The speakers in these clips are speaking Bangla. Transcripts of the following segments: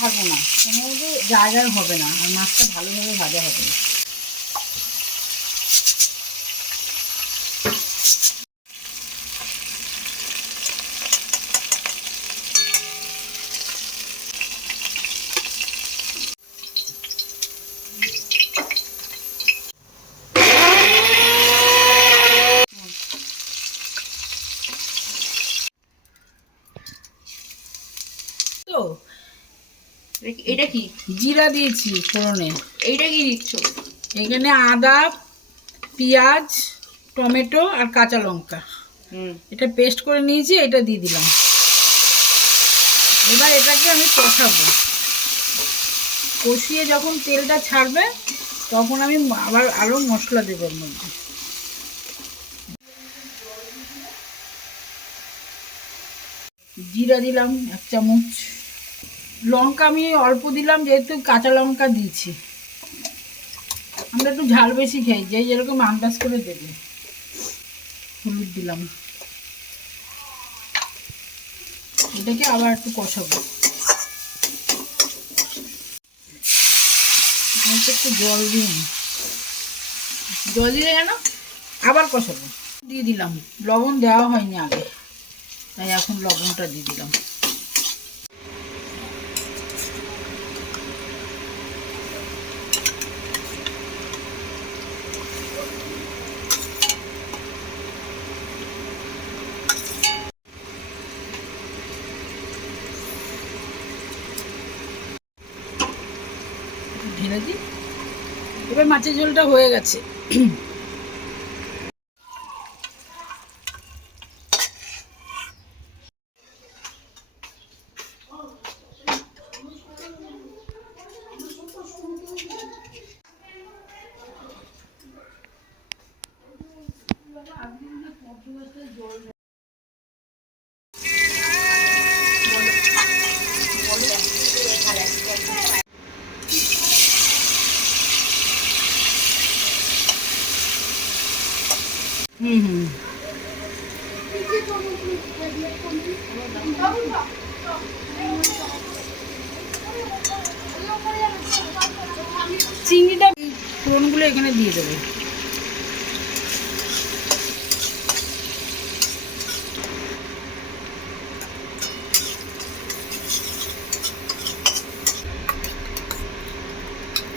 ছাড়বো না, কোনো জায়গায় হবে না, আর মাছটা ভালোভাবে ভাজা হবে না। তো এটা কি জিরা দিয়েছি ফোড়নে। এইটা কি দিচ্ছ? এখানে আদা, পেঁয়াজ, টমেটো আর কাঁচা লঙ্কা এটা পেস্ট করে নিয়েছি, এটা দিয়ে দিলাম। এবার এটাকে আমি কষাবো, কষিয়ে যখন তেলটা ছাড়বে তখন আমি আবার আরও মশলা দেবো এর মধ্যে। জিরা দিলাম 1 চামচ, লঙ্কা আমি অল্প দিলাম যেহেতু কাঁচা লঙ্কা দিয়েছি, আমরা একটু ঝাল বেশি খাই, যে যেরকম আন্দাজ করে দেবে। হলুদ দিলাম, এটাকে আবার একটু কষাবো। একটু জল দিন, জল দিলে কেন? আবার কষাবো। দিয়ে দিলাম, লবণ দেওয়া হয়নি আগে, তাই এখন লবণটা দিয়ে দিলাম। ঢেলে দিই। এবার মাছের ঝোলটা হয়ে গেছে। চিংড়িটা ফোড়নগুলো এখানে দিয়ে দেবো।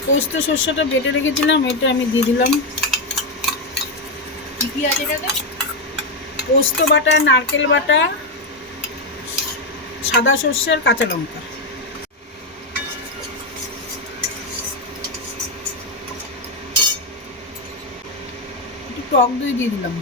পোস্ত শস্যটা বেটে রেখেছিলাম, এটা আমি দিয়ে দিলাম। কি আছে এটাতে? পোস্ত বাটা, নারকেল বাটা, সাদা সর্ষে আর কাঁচা লঙ্কা। একটু টক দই দিয়ে দিলাম।